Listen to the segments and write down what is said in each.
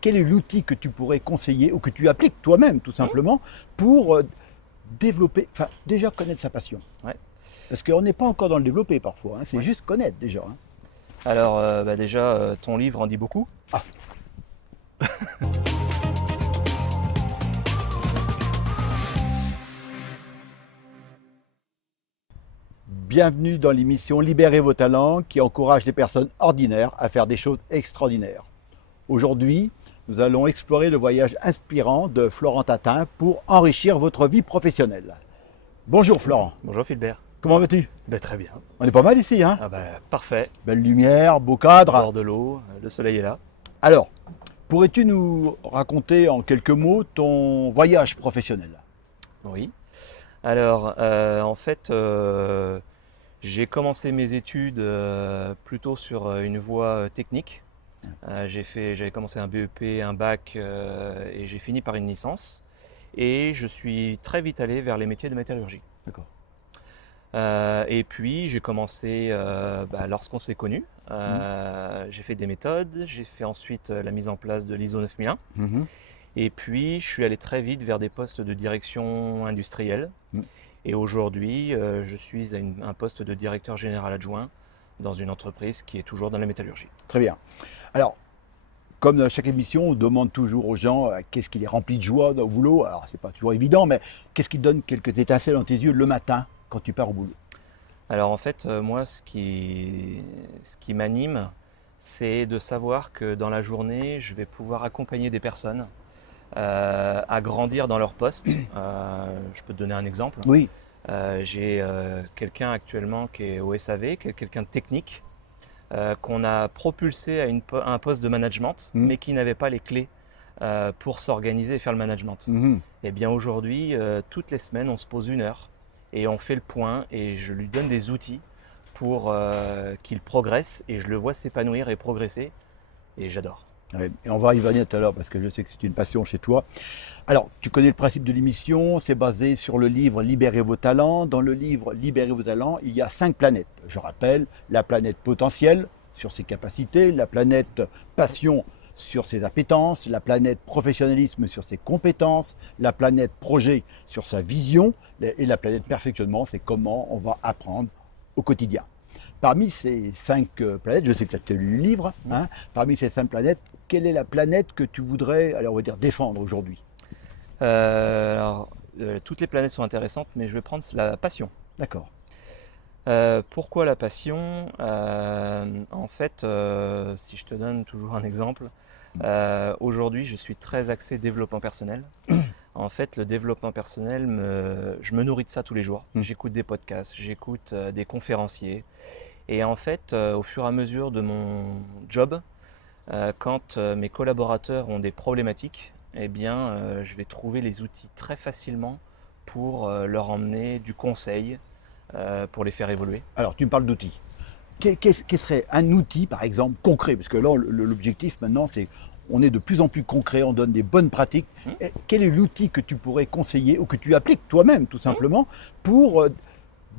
Quel est l'outil que tu pourrais conseiller ou que tu appliques toi-même tout simplement pour développer, enfin déjà connaître sa passion? Ouais. Parce qu'on n'est pas encore dans le développer parfois, hein, c'est Ouais. juste connaître déjà, hein. Alors, déjà, ton livre en dit beaucoup. Ah. Bienvenue dans l'émission Libérez vos talents qui encourage les personnes ordinaires à faire des choses extraordinaires. Aujourd'hui, nous allons explorer le voyage inspirant de Florent Tatin pour enrichir votre vie professionnelle. Bonjour Florent, Bonjour Philbert. comment vas-tu? Très bien. On est pas mal ici, hein? Parfait. Belle lumière, beau Au cadre. bord de l'eau, le soleil est là. Alors, pourrais-tu nous raconter en quelques mots ton voyage professionnel? Oui. Alors, en fait, j'ai commencé mes études plutôt sur une voie technique. J'avais commencé un BEP, un bac et j'ai fini par une licence. Et je suis très vite allé vers les métiers de métallurgie. D'accord. Et puis j'ai commencé lorsqu'on s'est connus. J'ai fait des méthodes, j'ai fait ensuite la mise en place de l'ISO 9001. Mhm. Et puis je suis allé très vite vers des postes de direction industrielle. Mm. Et aujourd'hui, je suis à un poste de directeur général adjoint dans une entreprise qui est toujours dans la métallurgie. Très bien. Alors, comme dans chaque émission, on demande toujours aux gens qu'est-ce qui les remplit de joie au boulot. Alors, c'est pas toujours évident, mais qu'est-ce qui te donne quelques étincelles dans tes yeux le matin quand tu pars au boulot? Alors en fait, moi, ce qui m'anime, c'est de savoir que dans la journée, je vais pouvoir accompagner des personnes à grandir dans leur poste. Je peux te donner un exemple. Oui. J'ai quelqu'un actuellement qui est au SAV, qui est quelqu'un de technique, qu'on a propulsé à un poste de management, Mhm. mais qui n'avait pas les clés pour s'organiser et faire le management. Mhm. Et bien aujourd'hui, toutes les semaines, on se pose une heure et on fait le point et je lui donne des outils pour qu'il progresse et je le vois s'épanouir et progresser et j'adore. Ouais, et on va y revenir tout à l'heure parce que je sais que c'est une passion chez toi. Alors, tu connais le principe de l'émission, c'est basé sur le livre Libérez vos talents. Dans le livre Libérez vos talents, il y a 5 planètes. Je rappelle, la planète potentiel sur ses capacités, la planète passion sur ses appétences, la planète professionnalisme sur ses compétences, la planète projet sur sa vision et la planète perfectionnement, c'est comment on va apprendre au quotidien. Parmi ces 5 planètes, je sais que tu as lu le livre, hein, parmi ces 5 planètes, quelle est la planète que tu voudrais, alors on va dire, défendre aujourd'hui? Toutes les planètes sont intéressantes, mais je vais prendre la passion. D'accord. Pourquoi la passion? En fait, si je te donne toujours un exemple, aujourd'hui je suis très axé développement personnel. En fait, le développement personnel, je me nourris de ça tous les jours. J'écoute des podcasts, j'écoute des conférenciers. Et en fait, au fur et à mesure de mon job, quand mes collaborateurs ont des problématiques, eh bien, je vais trouver les outils très facilement pour leur emmener du conseil, pour les faire évoluer. Alors, tu me parles d'outils. Quel serait un outil, par exemple, concret? Parce que là, l'objectif maintenant, c'est on est de plus en plus concret, on donne des bonnes pratiques. Et quel est l'outil que tu pourrais conseiller ou que tu appliques toi-même, tout simplement, pour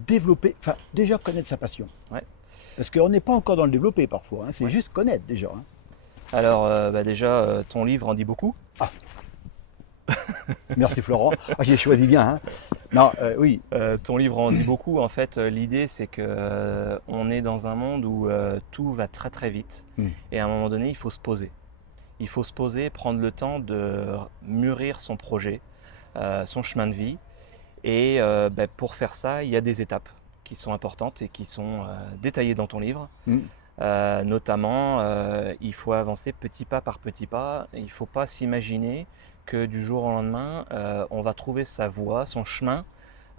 développer, enfin, déjà connaître sa passion? Ouais. Parce qu'on n'est pas encore dans le développer parfois, hein, c'est Ouais. juste connaître déjà, hein. Alors, déjà, ton livre en dit beaucoup. Merci Florent. Ah, j'ai choisi bien, hein. Non, oui. Ton livre en dit beaucoup. En fait, l'idée, c'est que on est dans un monde où tout va très très vite. Et à un moment donné, il faut se poser. Il faut se poser, prendre le temps de mûrir son projet, son chemin de vie. Et pour faire ça, il y a des étapes qui sont importantes et qui sont détaillées dans ton livre. Notamment, il faut avancer petit pas par petit pas. Il ne faut pas s'imaginer que du jour au lendemain, on va trouver sa voie, son chemin.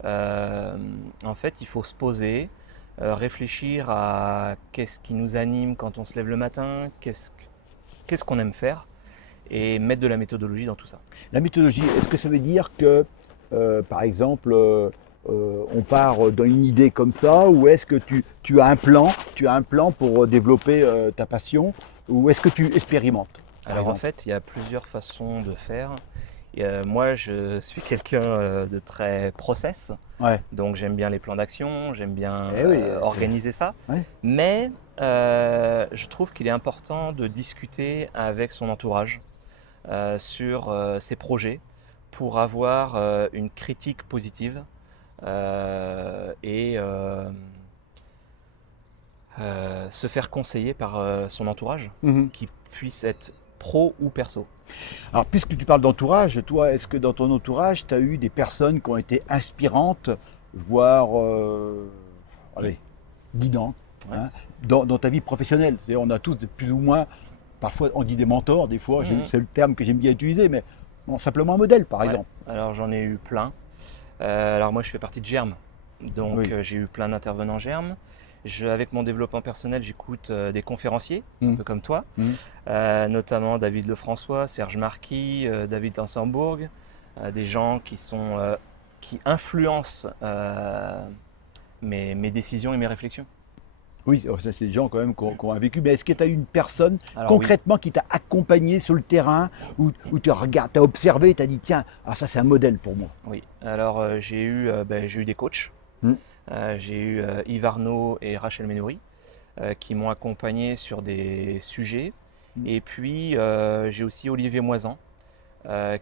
En fait, il faut se poser, réfléchir à qu'est-ce qui nous anime quand on se lève le matin, qu'est-ce qu'on aime faire, et mettre de la méthodologie dans tout ça. La méthodologie, est-ce que ça veut dire que, par exemple, on part dans une idée comme ça, ou est-ce que tu as un plan pour développer ta passion, ou est-ce que tu expérimentes? Alors en fait, il y a plusieurs façons de faire. Et, moi, je suis quelqu'un de très process, Ouais. donc j'aime bien les plans d'action, j'aime bien Eh oui, organiser ça. Ouais. Mais je trouve qu'il est important de discuter avec son entourage sur ses projets pour avoir une critique positive et se faire conseiller par son entourage, qui puisse être pro ou perso. Alors, puisque tu parles d'entourage, toi, est-ce que dans ton entourage, tu as eu des personnes qui ont été inspirantes, voire guidantes, hein, dans ta vie professionnelle? C'est-à-dire, on a tous plus ou moins, parfois on dit des mentors, des fois, c'est le terme que j'aime bien utiliser, mais bon, simplement un modèle, par exemple. Alors, j'en ai eu plein. Alors, moi, je fais partie de Germe, donc j'ai eu plein d'intervenants Germe. Avec mon développement personnel, j'écoute des conférenciers, un peu comme toi, notamment David Lefrançois, Serge Marquis, David Lansembourg, des gens qui influencent mes décisions et mes réflexions. Oui, ça c'est des gens quand même qui ont un vécu. Mais est-ce que tu as eu une personne concrètement qui t'a accompagné sur le terrain, où tu as observé, tu as dit tiens, ça c'est un modèle pour moi? Oui, alors j'ai eu des coachs. J'ai eu Yves Arnaud et Rachel Menouri qui m'ont accompagné sur des sujets. Et puis j'ai aussi Olivier Moisan,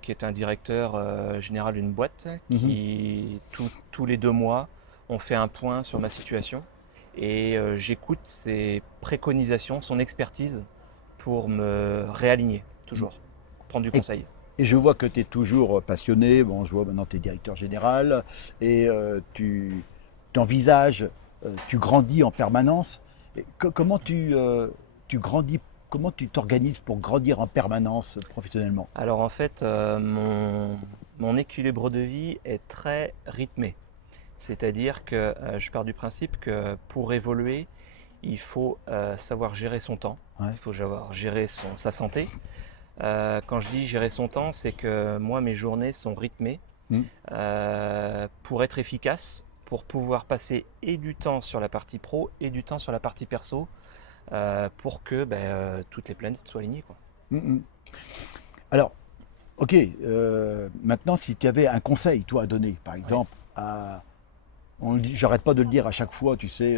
qui est un directeur général d'une boîte qui, tous les 2 mois, on fait un point sur ma situation. Et j'écoute ses préconisations, son expertise pour me réaligner, toujours, prendre du conseil. Et je vois que tu es toujours passionné. Bon, je vois maintenant que tu es directeur général et tu envisages, tu grandis en permanence. Comment tu grandis, comment tu t'organises pour grandir en permanence professionnellement? Alors en fait, mon équilibre de vie est très rythmé. C'est-à-dire que je pars du principe que pour évoluer, il faut savoir gérer son temps, il faut savoir gérer sa santé. Quand je dis gérer son temps, c'est que moi, mes journées sont rythmées pour être efficace, pour pouvoir passer et du temps sur la partie pro et du temps sur la partie perso, pour que toutes les planètes soient alignées, quoi. Alors, ok, maintenant, si tu avais un conseil, toi, à donner, par exemple, j'arrête pas de le dire à chaque fois, tu sais,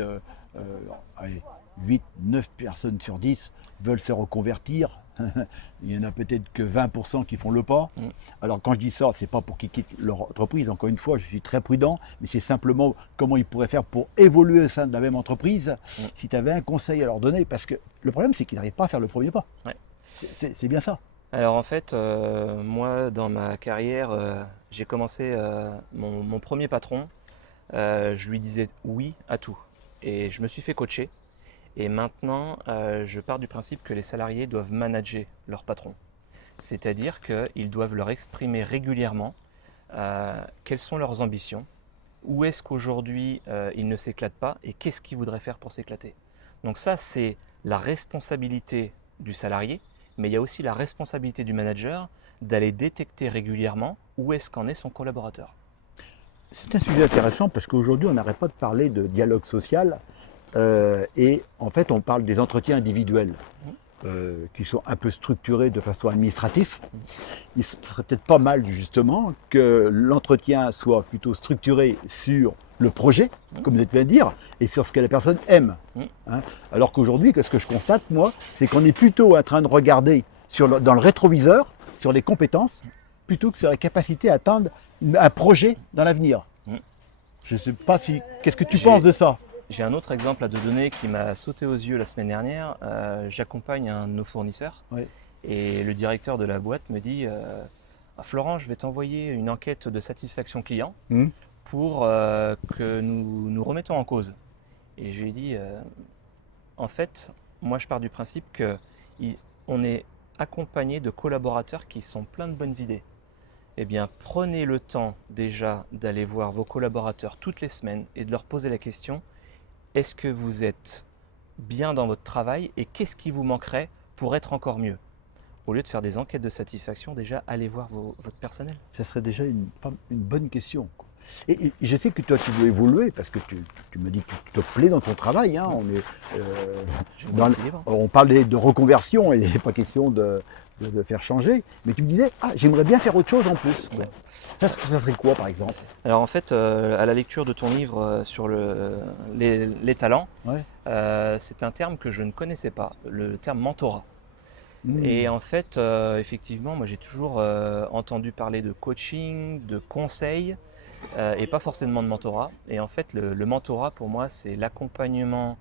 8, 9 personnes sur 10 veulent se reconvertir. Il y en a peut-être que 20% qui font le pas. Alors quand je dis ça, c'est pas pour qu'ils quittent leur entreprise. Encore une fois, je suis très prudent, mais c'est simplement comment ils pourraient faire pour évoluer au sein de la même entreprise. Si tu avais un conseil à leur donner, parce que le problème, c'est qu'ils n'arrivent pas à faire le premier pas. C'est bien ça. Alors en fait, moi, dans ma carrière, j'ai commencé mon premier patron. Je lui disais oui à tout. Et je me suis fait coacher. Et maintenant, je pars du principe que les salariés doivent manager leur patron. C'est-à-dire qu'ils doivent leur exprimer régulièrement quelles sont leurs ambitions, où est-ce qu'aujourd'hui ils ne s'éclatent pas et qu'est-ce qu'ils voudraient faire pour s'éclater. Donc ça, c'est la responsabilité du salarié, mais il y a aussi la responsabilité du manager d'aller détecter régulièrement où est-ce qu'en est son collaborateur. C'est un sujet intéressant parce qu'aujourd'hui, on n'arrête pas de parler de dialogue social et en fait, on parle des entretiens individuels qui sont un peu structurés de façon administrative. Il serait peut-être pas mal, justement, que l'entretien soit plutôt structuré sur le projet, comme vous viens de dire, et sur ce que la personne aime. Alors qu'aujourd'hui, ce que je constate, moi, c'est qu'on est plutôt en train de regarder dans le rétroviseur, sur les compétences, plutôt que sur la capacité à atteindre un projet dans l'avenir. Je ne sais pas si... Qu'est-ce que tu penses de ça? J'ai un autre exemple à te donner qui m'a sauté aux yeux la semaine dernière. J'accompagne un de nos fournisseurs et le directeur de la boîte me dit Florent, je vais t'envoyer une enquête de satisfaction client pour que nous remettons en cause. Et je lui ai dit en fait, moi je pars du principe qu'on est accompagné de collaborateurs qui sont pleins de bonnes idées. Eh bien, prenez le temps déjà d'aller voir vos collaborateurs toutes les semaines et de leur poser la question: est-ce que vous êtes bien dans votre travail et qu'est-ce qui vous manquerait pour être encore mieux? Au lieu de faire des enquêtes de satisfaction, déjà, allez voir votre personnel. Ça serait déjà une bonne question, quoi. Et je sais que toi, tu veux évoluer parce que tu m'as dit que tu te plais dans ton travail. Hein. On parle de reconversion et il n'est pas question de de faire changer, mais tu me disais, ah, j'aimerais bien faire autre chose en plus. Ouais. Ça serait quoi, par exemple? Alors en fait, à la lecture de ton livre sur les talents, Ouais. c'est un terme que je ne connaissais pas, le terme mentorat. Mmh. Et en fait, effectivement, moi j'ai toujours entendu parler de coaching, de conseil, et pas forcément de mentorat. Et en fait, le mentorat pour moi, c'est l'accompagnement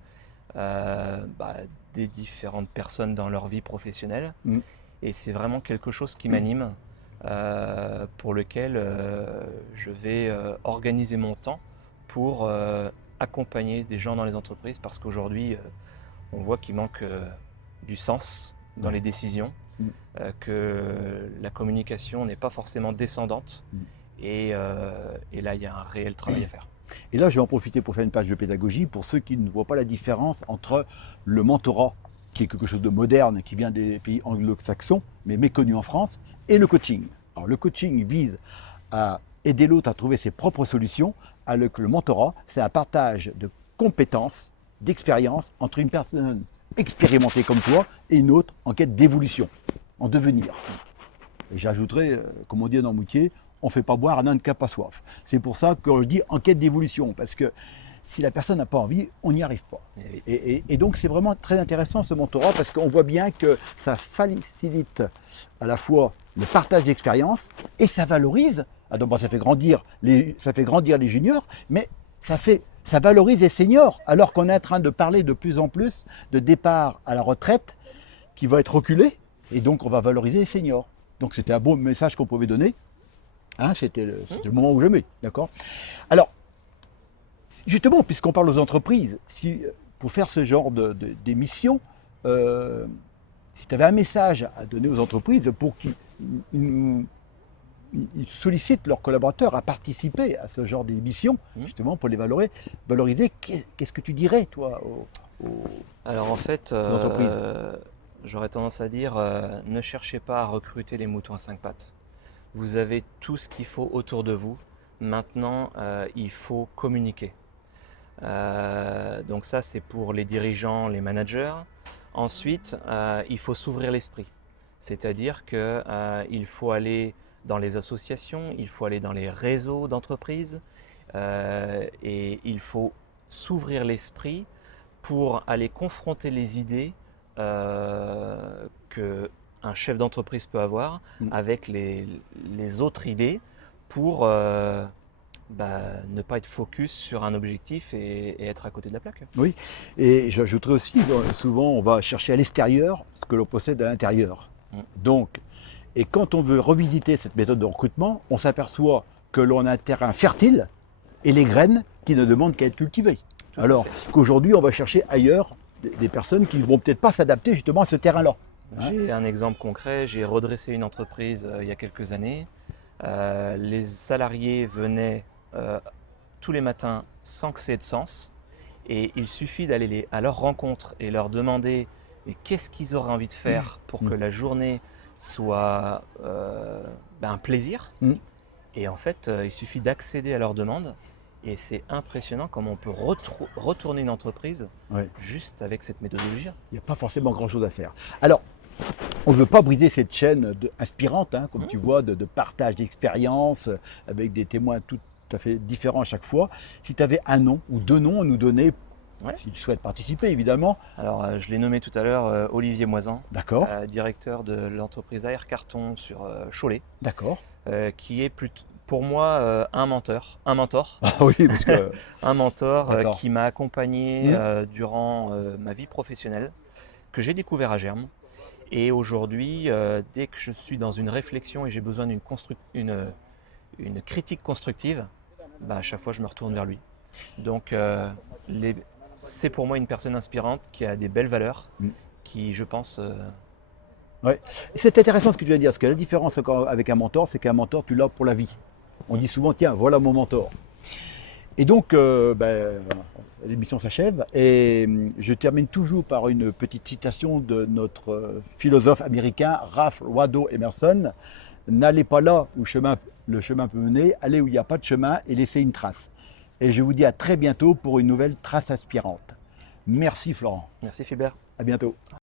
des différentes personnes dans leur vie professionnelle. Mmh. Et c'est vraiment quelque chose qui m'anime, pour lequel je vais organiser mon temps pour accompagner des gens dans les entreprises, parce qu'aujourd'hui, on voit qu'il manque du sens dans les décisions, que la communication n'est pas forcément descendante, et là, il y a un réel travail à faire. Et là, je vais en profiter pour faire une page de pédagogie pour ceux qui ne voient pas la différence entre le mentorat, qui est quelque chose de moderne, qui vient des pays anglo-saxons, mais méconnu en France, et le coaching. Alors, le coaching vise à aider l'autre à trouver ses propres solutions, alors que le mentorat, c'est un partage de compétences, d'expériences entre une personne expérimentée comme toi et une autre en quête d'évolution, en devenir. Et j'ajouterais, comme on dit dans Moutier, on ne fait pas boire un âne qui n'a pas soif. C'est pour ça que je dis en quête d'évolution, parce que si la personne n'a pas envie, on n'y arrive pas. Et donc c'est vraiment très intéressant ce mentorat, parce qu'on voit bien que ça facilite à la fois le partage d'expérience et ça valorise. Ça fait grandir les juniors, mais ça valorise les seniors, alors qu'on est en train de parler de plus en plus de départ à la retraite qui va être reculé, et donc on va valoriser les seniors. Donc c'était un beau message qu'on pouvait donner. Hein, c'était le moment où je mets, d'accord? Alors, justement, puisqu'on parle aux entreprises, pour faire ce genre d'émission, si tu avais un message à donner aux entreprises pour qu'ils sollicitent leurs collaborateurs à participer à ce genre d'émission, justement pour les valoriser, qu'est-ce que tu dirais, toi, Alors en fait, entreprises? J'aurais tendance à dire, ne cherchez pas à recruter les moutons à 5 pattes. Vous avez tout ce qu'il faut autour de vous. Maintenant, il faut communiquer. Donc ça, c'est pour les dirigeants, les managers. Ensuite, il faut s'ouvrir l'esprit. C'est-à-dire qu'il faut aller dans les associations, il faut aller dans les réseaux d'entreprises, et il faut s'ouvrir l'esprit pour aller confronter les idées qu'un chef d'entreprise peut avoir avec les autres idées, pour ne pas être focus sur un objectif et être à côté de la plaque. Oui, et j'ajouterais aussi, souvent on va chercher à l'extérieur ce que l'on possède à l'intérieur. Donc, et quand on veut revisiter cette méthode de recrutement, on s'aperçoit que l'on a un terrain fertile et les graines qui ne demandent qu'à être cultivées. Alors qu'aujourd'hui, on va chercher ailleurs des personnes qui ne vont peut-être pas s'adapter justement à ce terrain-là. J'ai un exemple concret, j'ai redressé une entreprise il y a quelques années. Les salariés venaient tous les matins sans que ça ait de sens, et il suffit d'aller à leur rencontre et leur demander qu'est-ce qu'ils auraient envie de faire pour que la journée soit un plaisir. Et en fait, il suffit d'accéder à leurs demandes, et c'est impressionnant comment on peut retourner une entreprise juste avec cette méthodologie. Il n'y a pas forcément grand-chose à faire. Alors, on ne veut pas briser cette chaîne inspirante, hein, comme tu vois, de partage d'expérience, avec des témoins tout à fait différents à chaque fois. Si tu avais un nom ou deux noms à nous donner, s'ils souhaitent participer, évidemment. Alors, je l'ai nommé tout à l'heure, Olivier Moisan, directeur de l'entreprise AR Carton sur Cholet. D'accord. Qui est pour moi un mentor. Ah oui, parce que... un mentor qui m'a accompagné durant ma vie professionnelle, que j'ai découvert à Germe. Et aujourd'hui, dès que je suis dans une réflexion et j'ai besoin d'une critique constructive, à chaque fois je me retourne vers lui. Donc c'est pour moi une personne inspirante qui a des belles valeurs, qui, je pense... Ouais. C'est intéressant ce que tu viens de dire, parce que la différence avec un mentor, c'est qu'un mentor, tu l'as pour la vie. On dit souvent, tiens, voilà mon mentor. Et donc, l'émission s'achève, et je termine toujours par une petite citation de notre philosophe américain, Ralph Waldo Emerson. N'allez pas là où le chemin peut mener, allez où il n'y a pas de chemin et laissez une trace. Et je vous dis à très bientôt pour une nouvelle trace inspirante. Merci Florent. Merci Philbert. À bientôt.